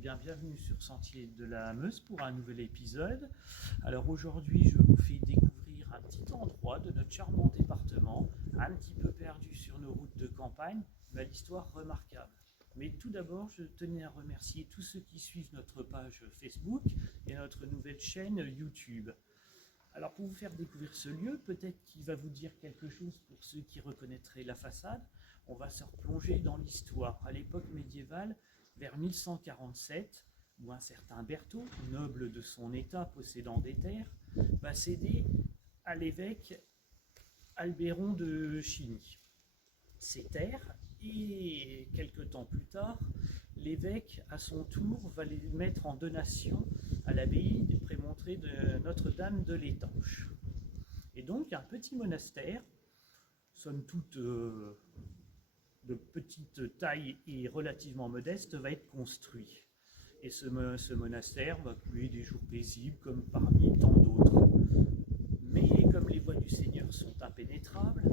bien, bienvenue sur Sentier de la Meuse pour un nouvel épisode. Alors aujourd'hui, je vous fais découvrir un petit endroit de notre charmant département, un petit peu perdu sur nos routes de campagne, mais à l'histoire remarquable. Mais tout d'abord, je tenais à remercier tous ceux qui suivent notre page Facebook et notre nouvelle chaîne YouTube. Alors pour vous faire découvrir ce lieu, peut-être qu'il va vous dire quelque chose pour ceux qui reconnaîtraient la façade. On va se replonger dans l'histoire. À l'époque médiévale, vers 1147, où un certain Berthaud, noble de son état possédant des terres, va céder à l'évêque Albéron de Chigny ses terres, et quelque temps plus tard, l'évêque, à son tour, va les mettre en donation à l'abbaye des Prémontrés de Notre-Dame de l'Étanche. Et donc, un petit monastère, somme toute de petite taille et relativement modeste, va être construit. Et ce monastère va couler des jours paisibles comme parmi tant d'autres. Mais comme les voies du Seigneur sont impénétrables,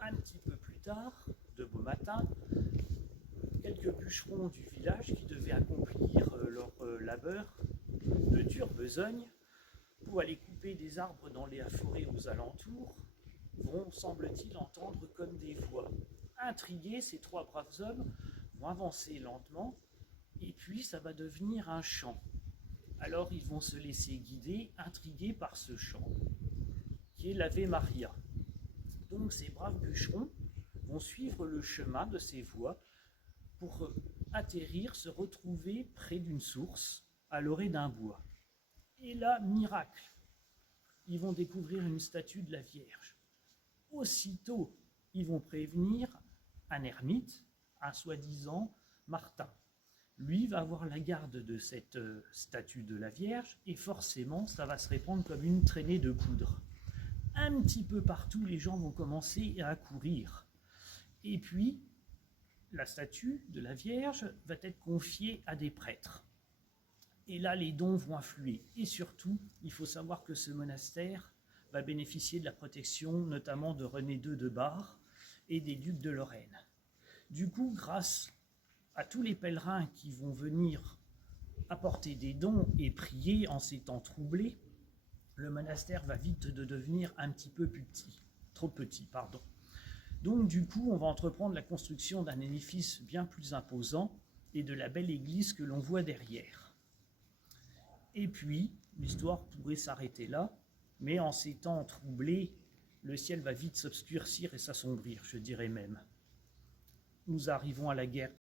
un petit peu plus tard, de beau matin, quelques bûcherons du village qui devaient accomplir leur labeur de dure besogne pour aller couper des arbres dans les forêts aux alentours vont, semble-t-il, entendre comme des voix. Intrigués, ces trois braves hommes vont avancer lentement et puis ça va devenir un chant. Alors ils vont se laisser guider, intrigués par ce chant qui est l'Ave Maria. Donc ces braves bûcherons vont suivre le chemin de ces voix pour atterrir, se retrouver près d'une source, à l'orée d'un bois. Et là, miracle, ils vont découvrir une statue de la Vierge. Aussitôt, ils vont prévenir un ermite, un soi-disant Martin. Lui va avoir la garde de cette statue de la Vierge et forcément, ça va se répandre comme une traînée de poudre. Un petit peu partout, les gens vont commencer à courir. Et puis, la statue de la Vierge va être confiée à des prêtres. Et là, les dons vont affluer. Et surtout, il faut savoir que ce monastère va bénéficier de la protection notamment de René II de Bar et des ducs de Lorraine. Du coup, grâce à tous les pèlerins qui vont venir apporter des dons et prier en ces temps troublés, le monastère va vite devenir un petit peu plus petit, trop petit, pardon. Donc du coup, on va entreprendre la construction d'un édifice bien plus imposant et de la belle église que l'on voit derrière. Et puis, l'histoire pourrait s'arrêter là, mais en ces temps troublés, le ciel va vite s'obscurcir et s'assombrir, je dirais même. Nous arrivons à la guerre